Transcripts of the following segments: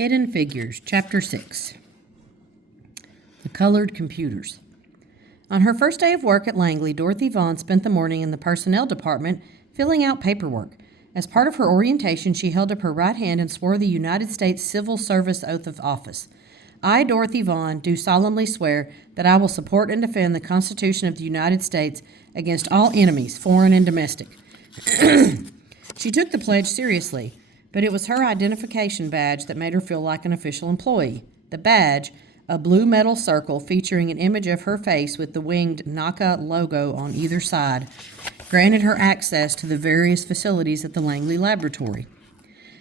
Hidden Figures, Chapter 6. The Colored Computers. On her first day of work at Langley, Dorothy Vaughn spent the morning in the personnel department filling out paperwork. As part of her orientation, she held up her right hand and swore the United States Civil Service Oath of Office. I, Dorothy Vaughn, do solemnly swear that I will support and defend the Constitution of the United States against all enemies, foreign and domestic. She took the pledge seriously, but it was her identification badge that made her feel like an official employee. The badge, a blue metal circle featuring an image of her face with the winged NACA logo on either side, granted her access to the various facilities at the Langley Laboratory.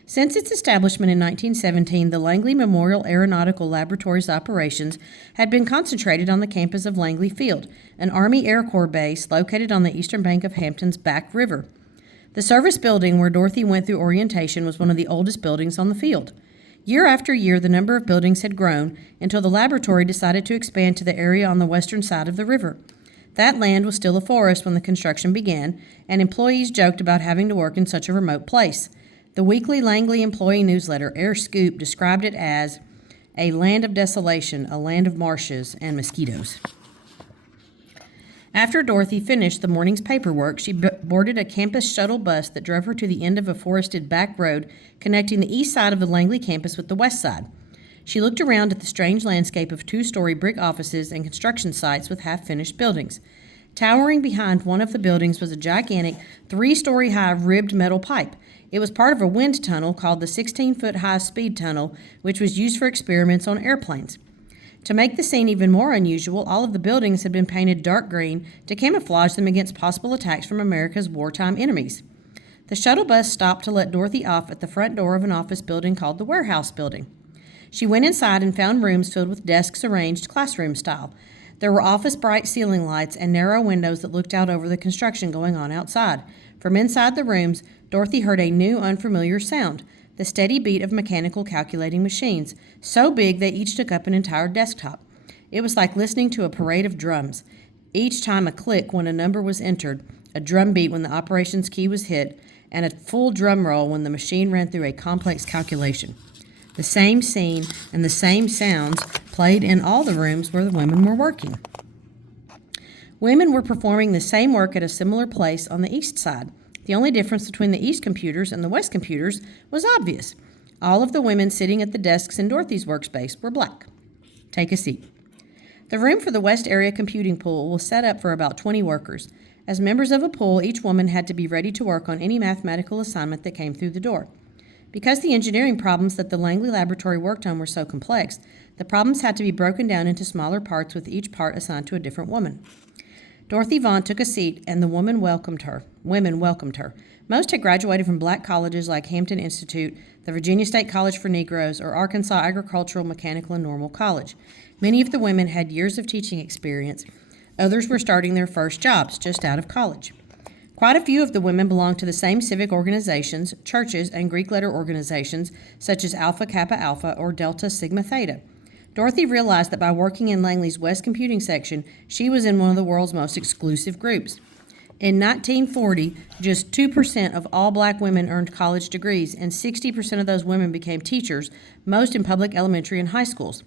Since its establishment in 1917, the Langley Memorial Aeronautical Laboratory's operations had been concentrated on the campus of Langley Field, an Army Air Corps base located on the eastern bank of Hampton's Back River. The service building where Dorothy went through orientation was one of the oldest buildings on the field. Year after year, the number of buildings had grown until the laboratory decided to expand to the area on the western side of the river. That land was still a forest when the construction began, and employees joked about having to work in such a remote place. The weekly Langley employee newsletter, Air Scoop, described it as a land of desolation, a land of marshes and mosquitoes. After Dorothy finished the morning's paperwork, she boarded a campus shuttle bus that drove her to the end of a forested back road connecting the east side of the Langley campus with the west side. She looked around at the strange landscape of two-story brick offices and construction sites with half-finished buildings. Towering behind one of the buildings was a gigantic 3-story high ribbed metal pipe. It was part of a wind tunnel called the 16-foot high speed tunnel, which was used for experiments on airplanes. To make the scene even more unusual, all of the buildings had been painted dark green to camouflage them against possible attacks from America's wartime enemies. The shuttle bus stopped to let Dorothy off at the front door of an office building called the Warehouse Building. She went inside and found rooms filled with desks arranged classroom style. There were office bright ceiling lights and narrow windows that looked out over the construction going on outside. From inside the rooms, Dorothy heard a new, unfamiliar sound, the steady beat of mechanical calculating machines, so big they each took up an entire desktop. It was like listening to a parade of drums. Each time a click when a number was entered, a drum beat when the operations key was hit, and a full drum roll when the machine ran through a complex calculation. The same scene and the same sounds played in all the rooms where the women were working. Women were performing the same work at a similar place on the east side. The only difference between the east computers and the west computers was obvious. All of the women sitting at the desks in Dorothy's workspace were black. Take a seat. The room for the west area computing pool was set up for about 20 workers. As members of a pool, each woman had to be ready to work on any mathematical assignment that came through the door. Because the engineering problems that the Langley Laboratory worked on were so complex, the problems had to be broken down into smaller parts with each part assigned to a different woman. Dorothy Vaughn took a seat, and the women welcomed her. Most had graduated from black colleges like Hampton Institute, the Virginia State College for Negroes, or Arkansas Agricultural, Mechanical, and Normal College. Many of the women had years of teaching experience. Others were starting their first jobs just out of college. Quite a few of the women belonged to the same civic organizations, churches, and Greek letter organizations, such as Alpha Kappa Alpha or Delta Sigma Theta. Dorothy realized that by working in Langley's West Computing section, she was in one of the world's most exclusive groups. In 1940, just 2% of all black women earned college degrees, and 60% of those women became teachers, most in public elementary and high schools.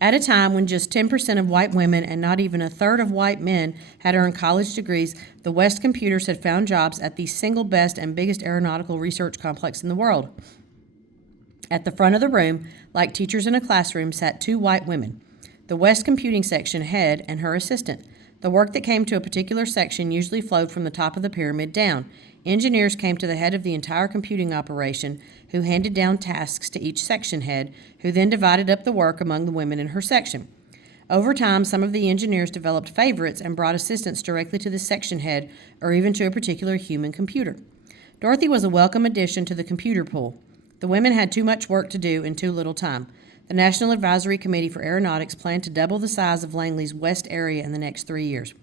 At a time when just 10% of white women and not even a third of white men had earned college degrees, the West Computers had found jobs at the single best and biggest aeronautical research complex in the world. At the front of the room, like teachers in a classroom, sat 2 white women, the West Computing section head and her assistant. The work that came to a particular section usually flowed from the top of the pyramid down. Engineers came to the head of the entire computing operation, who handed down tasks to each section head, who then divided up the work among the women in her section. Over time, some of the engineers developed favorites and brought assistants directly to the section head or even to a particular human computer. Dorothy was a welcome addition to the computer pool. The women had too much work to do in too little time. The National Advisory Committee for Aeronautics planned to double the size of Langley's west area in the next 3 years.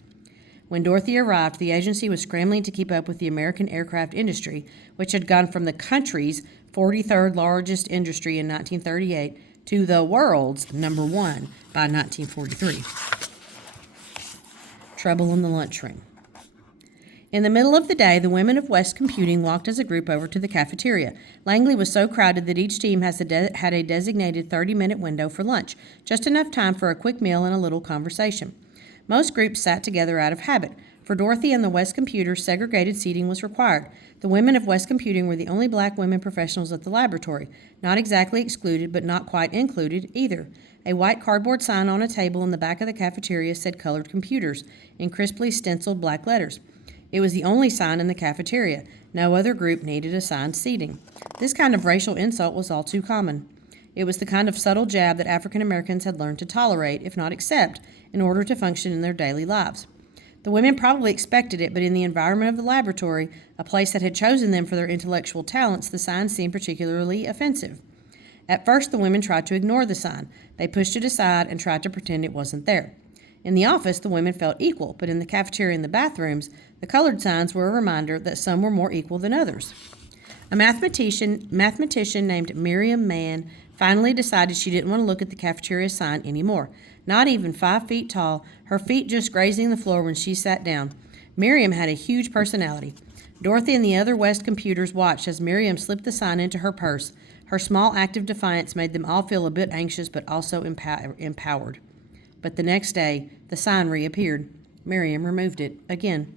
When Dorothy arrived, the agency was scrambling to keep up with the American aircraft industry, which had gone from the country's 43rd largest industry in 1938 to the world's number 1 by 1943. Trouble in the lunchroom. In the middle of the day, the women of West Computing walked as a group over to the cafeteria. Langley was so crowded that each team had a designated 30-minute window for lunch, just enough time for a quick meal and a little conversation. Most groups sat together out of habit. For Dorothy and the West Computers, segregated seating was required. The women of West Computing were the only black women professionals at the laboratory, not exactly excluded, but not quite included either. A white cardboard sign on a table in the back of the cafeteria said colored computers in crisply stenciled black letters. It was the only sign in the cafeteria. No other group needed assigned seating. This kind of racial insult was all too common. It was the kind of subtle jab that African Americans had learned to tolerate, if not accept, in order to function in their daily lives. The women probably expected it, but in the environment of the laboratory, a place that had chosen them for their intellectual talents, the sign seemed particularly offensive. At first, the women tried to ignore the sign. They pushed it aside and tried to pretend it wasn't there. In the office, the women felt equal, but in the cafeteria and the bathrooms, the colored signs were a reminder that some were more equal than others. A mathematician named Miriam Mann finally decided she didn't want to look at the cafeteria sign anymore. Not even 5 feet tall, her feet just grazing the floor when she sat down. Miriam had a huge personality. Dorothy and the other West Computers watched as Miriam slipped the sign into her purse. Her small act of defiance made them all feel a bit anxious but also empowered. But the next day, the sign reappeared. Miriam removed it again.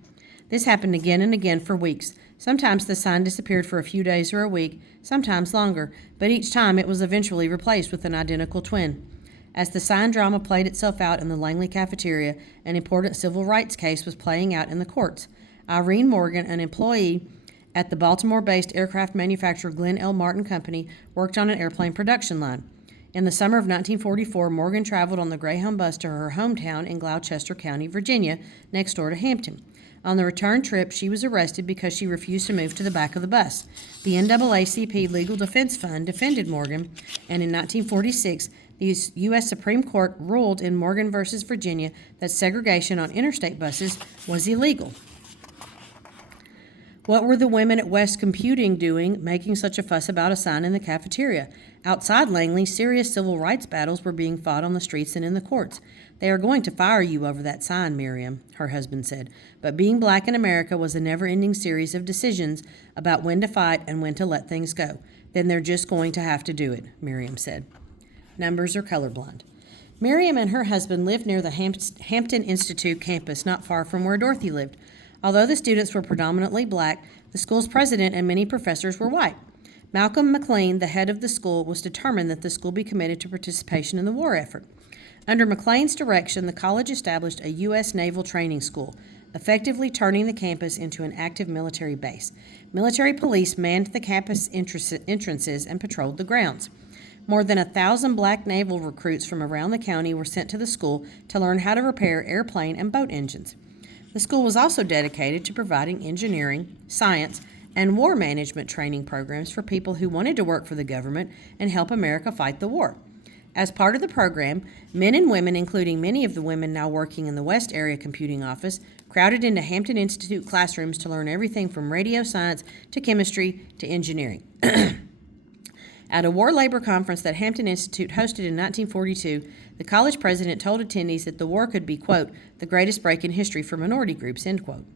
This happened again and again for weeks. Sometimes the sign disappeared for a few days or a week, sometimes longer, but each time it was eventually replaced with an identical twin. As the sign drama played itself out in the Langley cafeteria, an important civil rights case was playing out in the courts. Irene Morgan, an employee at the Baltimore-based aircraft manufacturer Glenn L. Martin Company, worked on an airplane production line. In the summer of 1944, Morgan traveled on the Greyhound bus to her hometown in Gloucester County, Virginia, next door to Hampton. On the return trip, she was arrested because she refused to move to the back of the bus. The NAACP Legal Defense Fund defended Morgan, and in 1946, the U.S. Supreme Court ruled in Morgan v. Virginia that segregation on interstate buses was illegal. What were the women at West Computing doing, making such a fuss about a sign in the cafeteria? Outside Langley, serious civil rights battles were being fought on the streets and in the courts. "They are going to fire you over that sign, Miriam," her husband said. But being black in America was a never-ending series of decisions about when to fight and when to let things go. "Then they're just going to have to do it," Miriam said. Numbers are colorblind. Miriam and her husband lived near the Hampton Institute campus, not far from where Dorothy lived. Although the students were predominantly black, the school's president and many professors were white. Malcolm McLean, the head of the school, was determined that the school be committed to participation in the war effort. Under McLean's direction, the college established a U.S. Naval Training School, effectively turning the campus into an active military base. Military police manned the campus entrances and patrolled the grounds. More than 1,000 black naval recruits from around the county were sent to the school to learn how to repair airplane and boat engines. The school was also dedicated to providing engineering, science, and war management training programs for people who wanted to work for the government and help America fight the war. As part of the program, men and women, including many of the women now working in the West Area Computing Office, crowded into Hampton Institute classrooms to learn everything from radio science to chemistry to engineering. At a war labor conference that Hampton Institute hosted in 1942, the college president told attendees that the war could be, quote, "the greatest break in history for minority groups," end quote.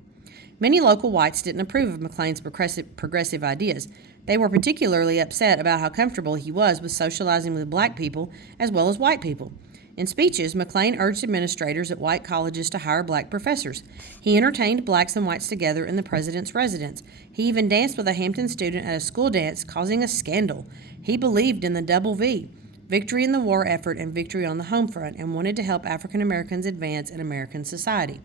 Many local whites didn't approve of McLean's progressive ideas. They were particularly upset about how comfortable he was with socializing with black people as well as white people. In speeches, McLean urged administrators at white colleges to hire black professors. He entertained blacks and whites together in the president's residence. He even danced with a Hampton student at a school dance, causing a scandal. He believed in the double V, victory in the war effort and victory on the home front, and wanted to help African Americans advance in American society.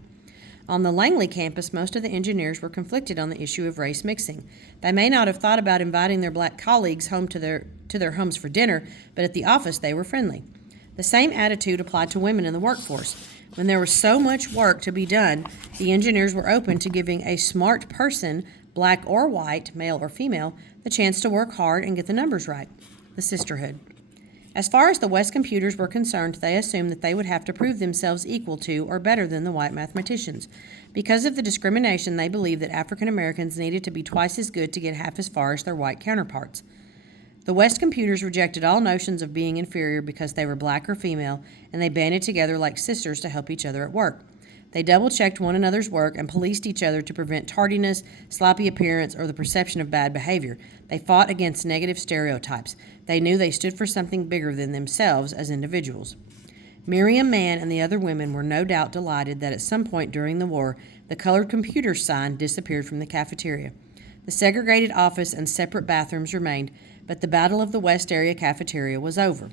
On the Langley campus, most of the engineers were conflicted on the issue of race mixing. They may not have thought about inviting their black colleagues home to their homes for dinner, but at the office they were friendly. The same attitude applied to women in the workforce. When there was so much work to be done, the engineers were open to giving a smart person, black or white, male or female, the chance to work hard and get the numbers right. The sisterhood. As far as the West Computers were concerned, they assumed that they would have to prove themselves equal to or better than the white mathematicians. Because of the discrimination, they believed that African Americans needed to be twice as good to get half as far as their white counterparts. The West Computers rejected all notions of being inferior because they were black or female, and they banded together like sisters to help each other at work. They double-checked one another's work and policed each other to prevent tardiness, sloppy appearance, or the perception of bad behavior. They fought against negative stereotypes. They knew they stood for something bigger than themselves as individuals. Miriam Mann and the other women were no doubt delighted that at some point during the war, the colored computer sign disappeared from the cafeteria. The segregated office and separate bathrooms remained, but the Battle of the West Area cafeteria was over.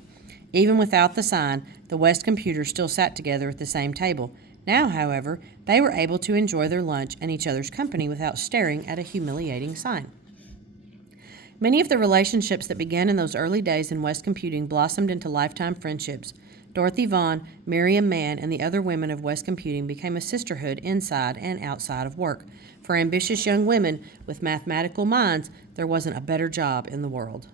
Even without the sign, the West computers still sat together at the same table. Now, however, they were able to enjoy their lunch and each other's company without staring at a humiliating sign. Many of the relationships that began in those early days in West computing blossomed into lifetime friendships. Dorothy Vaughn, Miriam Mann, and the other women of West computing became a sisterhood inside and outside of work. For ambitious young women with mathematical minds, there wasn't a better job in the world.